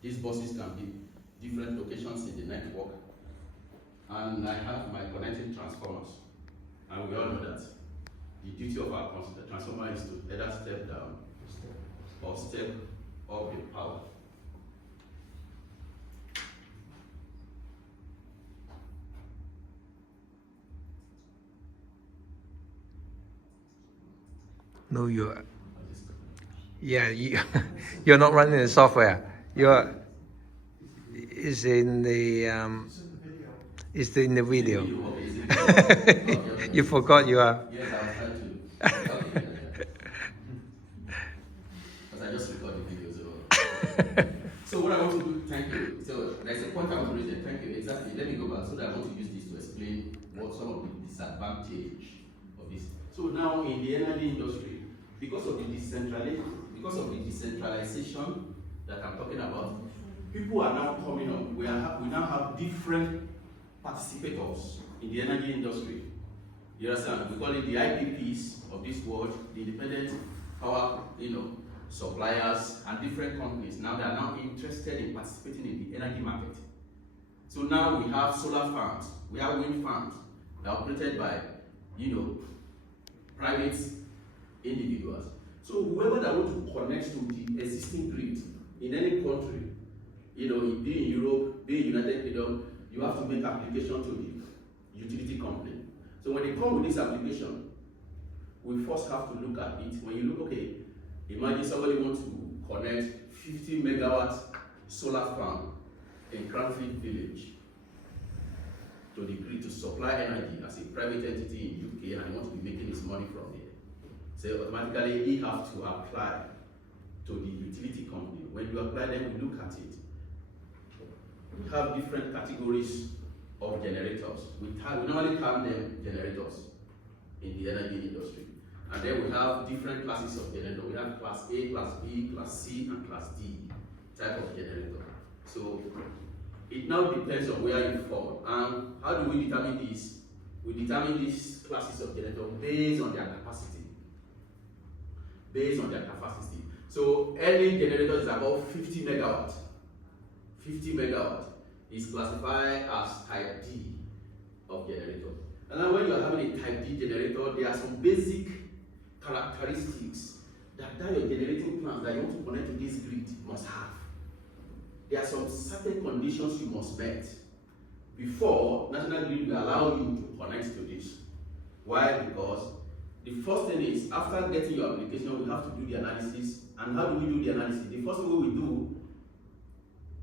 These buses can be different locations in the network. And I have my connecting transformers. And we all know that the duty of our transformer is to either step down or step up the power. No, you're not running the software. It's in the it's in the video. Okay. You forgot you are. Yes, I was trying to. Okay. Because I just recorded the videos. So what I want to do, thank you. So there's a point I want to raise there. Thank you. Exactly. Let me go back so that I want to use this to explain what some of the disadvantage of this. So now in the energy industry, because of the decentralization that I'm talking about, people are now coming up. We now have different participators in the energy industry. You understand? We call it the IPPs of this world, the independent power, suppliers and different companies. Now they are now interested in participating in the energy market. So now we have solar farms, we have wind farms that are operated by, private individuals. So whoever that want to connect to the existing grid in any country, be in Europe, be in United Kingdom, you have to make application to the utility company. So when they come with this application, we first have to look at it. When you look, okay, imagine somebody wants to connect 50 megawatt solar farm in Cranfield Village to the grid to supply energy as a private entity in UK, and he wants to be making his money from there. So automatically he have to apply to the utility company. When you apply, then we look at it. We have different categories of generators. We normally term them generators in the energy industry. And then we have different classes of generator. We have class A, class B, class C, and class D type of generator. So it now depends on where you fall. And how do we determine this? We determine these classes of generator based on their capacity. So any generator is about 50 megawatt. 50 megawatt is classified as type D of generator. And now when you are having a type D generator, there are some basic characteristics that your generating plant that you want to connect to this grid must have. There are some certain conditions you must meet before National Grid will allow you to connect to this. Why? Because the first thing is, after getting your application, we have to do the analysis. And how do we do the analysis? The first thing we do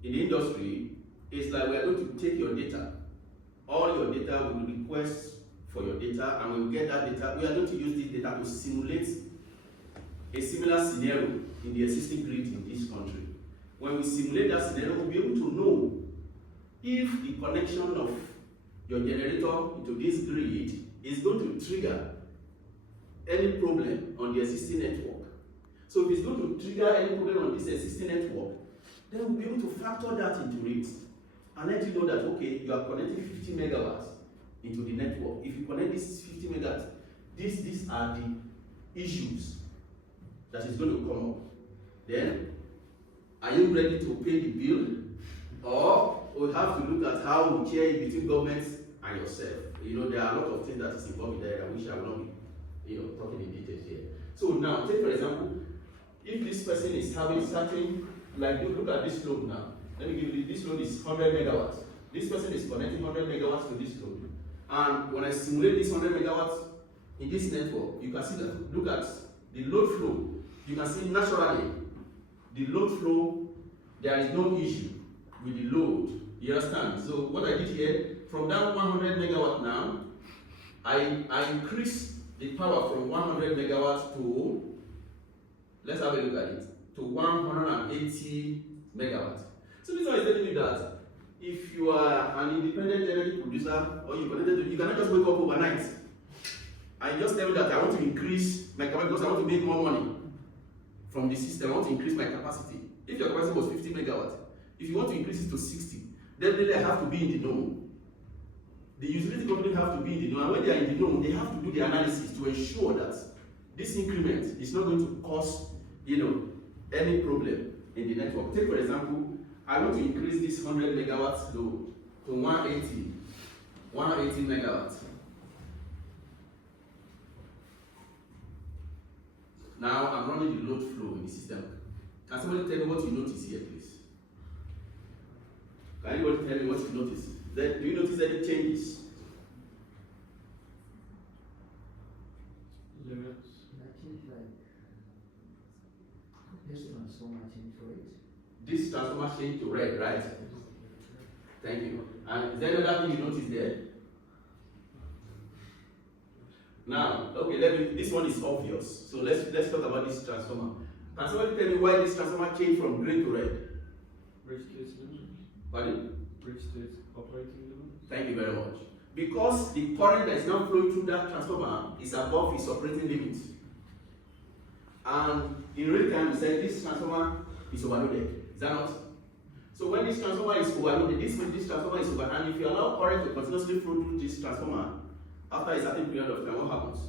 in the industry is like we are going to take your data. All your data, we will request for your data, and we will get that data. We are going to use this data to simulate a similar scenario in the existing grid in this country. When we simulate that scenario, we'll be able to know if the connection of your generator into this grid is going to trigger any problem on the existing network. So if it's going to trigger any problem on this existing network, then we'll be able to factor that into it and let you know that, okay, you are connecting 50 megawatts into the network. If you connect this 50 megawatts, these are the issues that is going to come up. Then, are you ready to pay the bill? Or we have to look at how we share it between governments and yourself. There are a lot of things that is involved there. I wish I would not be talking in details here. So now, take for example, if this person is having certain, like look at this load now. Let me give you, this load is 100 megawatts. This person is connecting 100 megawatts to this load. And when I simulate this 100 megawatts in this network, you can see that, look at the load flow. You can see naturally, the load flow, there is no issue with the load. You understand? So what I did here, from that 100 megawatt now, I increase the power from 100 megawatts to, let's have a look at it, to 180 megawatts. So this one is telling me that if you are an independent energy producer, or you cannot just wake up overnight and just tell me that I want to increase my capacity because I want to make more money from the system. I want to increase my capacity. If your capacity was 50 megawatts, if you want to increase it to 60, definitely I have to be in the know. The utility company have to be in the know, and when they are in the know, they have to do the analysis to ensure that this increment is not going to cause, any problem in the network. Take for example, I want to increase this 100 megawatts load to 180 megawatts. Now I'm running the load flow in the system. Can somebody tell me what you notice here, please? Can anybody tell me what you notice? Do you notice any changes? Limits. This transformer changed to red, right? Thank you. And is there another thing you notice there? Now, okay, this one is obvious. So let's talk about this transformer. Can somebody tell me why this transformer changed from green to red? Reached its limit. Pardon? Reached its operating limit. Thank you very much. Because the current that is now flowing through that transformer is above its operating limit. And in real time, we said this transformer is overloaded. Is that not? So when this transformer is overloaded, this transformer is overloaded, and if you allow current to continuously flow through this transformer, after a certain period of time, what happens?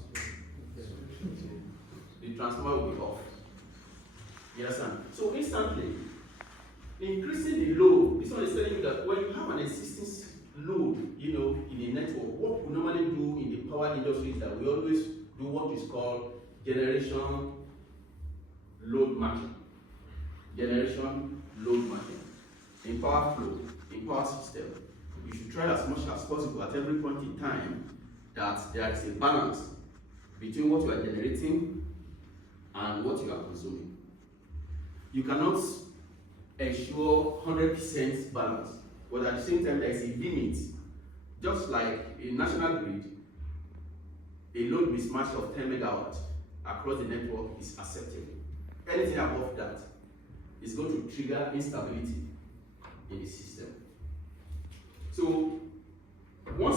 The transformer will be off. You understand? So instantly, increasing the load, this one is telling you that when you have an existing load, in a network, what we normally do in the power industry is that we always do what is called generation load matching. Generation load matching. In power flow, in power system, you should try as much as possible at every point in time that there is a balance between what you are generating and what you are consuming. You cannot ensure 100% balance, but at the same time there is a limit. Just like in national grid, a load mismatch of 10 megawatts across the network is acceptable. Anything above that is going to trigger instability in the system. So once